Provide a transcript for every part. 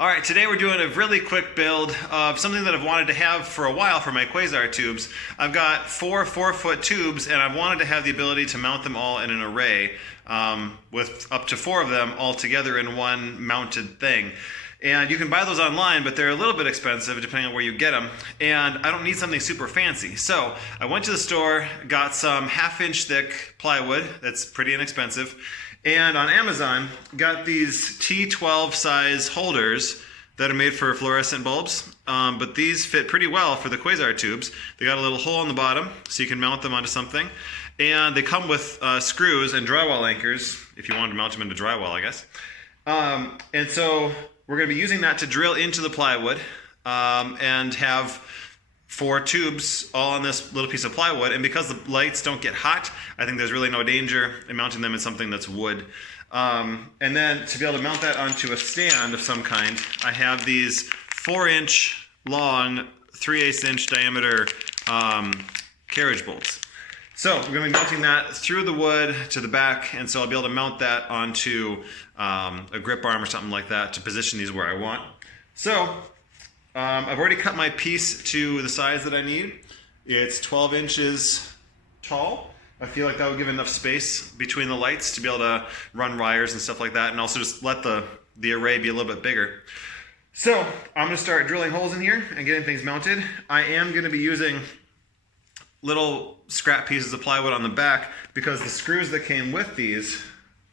All right, today we're doing a really quick build of something that I've wanted to have for a while for my Quasar tubes. I've got four 4-foot tubes and I've wanted to have the ability to mount them all in an array with up to 4 of them all together in one mounted thing. And you can buy those online, but they're a little bit expensive depending on where you get them. And I don't need something super fancy. So I went to the store, got some 1/2-inch thick plywood that's pretty inexpensive. And on Amazon, got these T12 size holders that are made for fluorescent bulbs. But these fit pretty well for the Quasar tubes. They got a little hole in the bottom so you can mount them onto something. And they come with screws and drywall anchors, if you wanted to mount them into drywall, I guess. And so we're going to be using that to drill into the plywood and have 4 tubes all on this little piece of plywood. And because the lights don't get hot, I think there's really no danger in mounting them in something that's wood. And then to be able to mount that onto a stand of some kind, I have these 4-inch long, 3/8-inch diameter carriage bolts. So we're going to be mounting that through the wood to the back, and so I'll be able to mount that onto a grip arm or something like that to position these where I want. So I've already cut my piece to the size that I need. It's 12 inches tall. I feel like that would give enough space between the lights to be able to run wires and stuff like that, and also just let the array be a little bit bigger. So I'm going to start drilling holes in here and getting things mounted. I am going to be using little scrap pieces of plywood on the back because the screws that came with these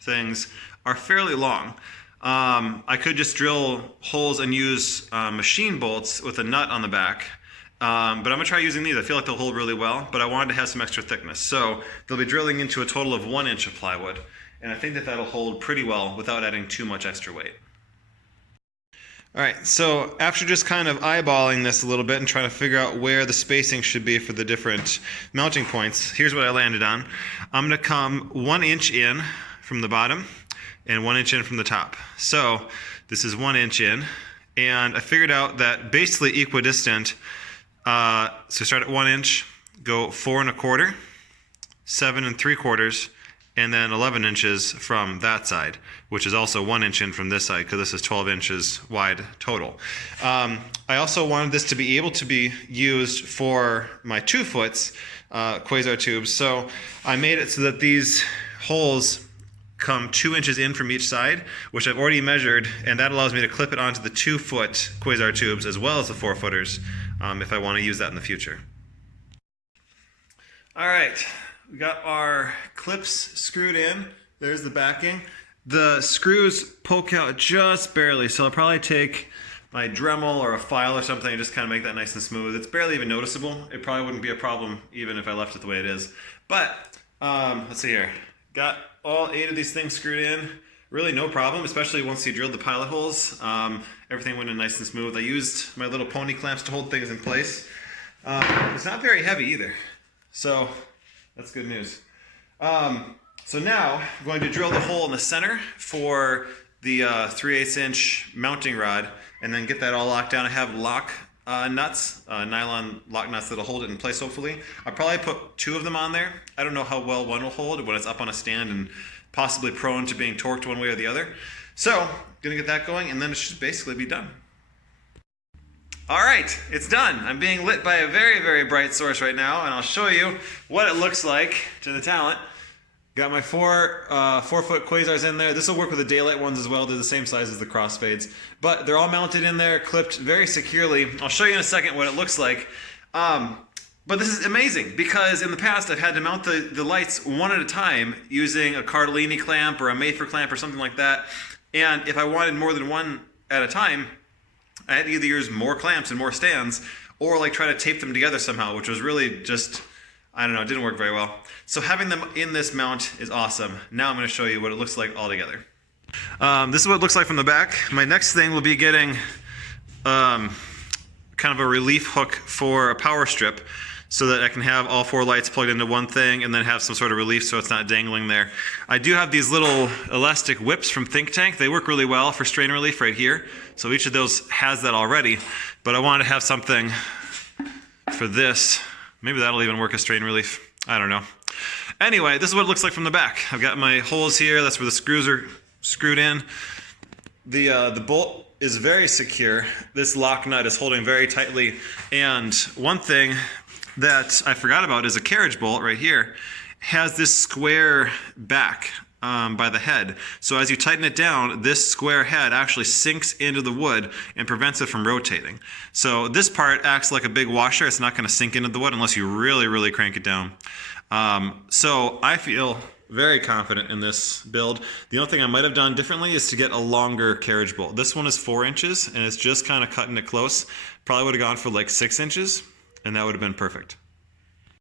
things are fairly long. I could just drill holes and use machine bolts with a nut on the back, but I'm going to try using these. I feel like they'll hold really well, but I wanted to have some extra thickness. So they'll be drilling into a total of 1 inch of plywood, and I think that that'll hold pretty well without adding too much extra weight. All right, so after just kind of eyeballing this a little bit and trying to figure out where the spacing should be for the different mounting points, here's what I landed on. I'm going to come 1 inch in from the bottom and 1 inch in from the top. So this is 1 inch in, and I figured out that basically equidistant, so start at 1 inch, go 4 1/4, 7 3/4, and then 11 inches from that side, which is also 1 inch in from this side, because this is 12 inches wide total. I also wanted this to be able to be used for my 2-foot Quasar tubes, so I made it so that these holes come 2 inches in from each side, which I've already measured, and that allows me to clip it onto the 2-foot Quasar tubes as well as the 4-footers if I want to use that in the future. All right. We got our clips screwed in. There's the backing. The screws poke out just barely, so I'll probably take my Dremel or a file or something and just kind of make that nice and smooth. It's barely even noticeable. It probably wouldn't be a problem even if I left it the way it is. But let's see here. Got all 8 of these things screwed in. Really no problem, especially once you drilled the pilot holes. Everything went in nice and smooth. I used my little pony clamps to hold things in place. It's not very heavy either, so that's good news. So now I'm going to drill the hole in the center for the 3/8-inch mounting rod and then get that all locked down. I have lock nuts, nylon lock nuts that'll hold it in place hopefully. I'll probably put 2 of them on there. I don't know how well one will hold when it's up on a stand and possibly prone to being torqued one way or the other. So I'm gonna get that going and then it should basically be done. All right, it's done. I'm being lit by a very, very bright source right now, and I'll show you what it looks like to the talent. Got my 4-foot Quasars in there. This will work with the daylight ones as well. They're the same size as the Crossfades, but they're all mounted in there, clipped very securely. I'll show you in a second what it looks like. But this is amazing because in the past I've had to mount the lights one at a time using a Cardellini clamp or a Mayfer clamp or something like that. And if I wanted more than one at a time, I had to either use more clamps and more stands or like try to tape them together somehow, which was really just, I don't know, it didn't work very well. So having them in this mount is awesome. Now I'm going to show you what it looks like all together. This is what it looks like from the back. My next thing will be getting kind of a relief hook for a power strip so that I can have all 4 lights plugged into one thing and then have some sort of relief so it's not dangling there. I do have these little elastic whips from Think Tank. They work really well for strain relief right here. So each of those has that already, but I wanted to have something for this. Maybe that'll even work as strain relief. I don't know. Anyway, this is what it looks like from the back. I've got my holes here. That's where the screws are screwed in. The bolt is very secure. This lock nut is holding very tightly. And one thing that I forgot about is a carriage bolt right here has this square back by the head. So as you tighten it down, this square head actually sinks into the wood and prevents it from rotating. So this part acts like a big washer. It's not going to sink into the wood unless you really, really crank it down. So I feel very confident in this build. The only thing I might have done differently is to get a longer carriage bolt. This one is 4 inches and it's just kind of cutting it close. Probably would have gone for like 6 inches and that would have been perfect.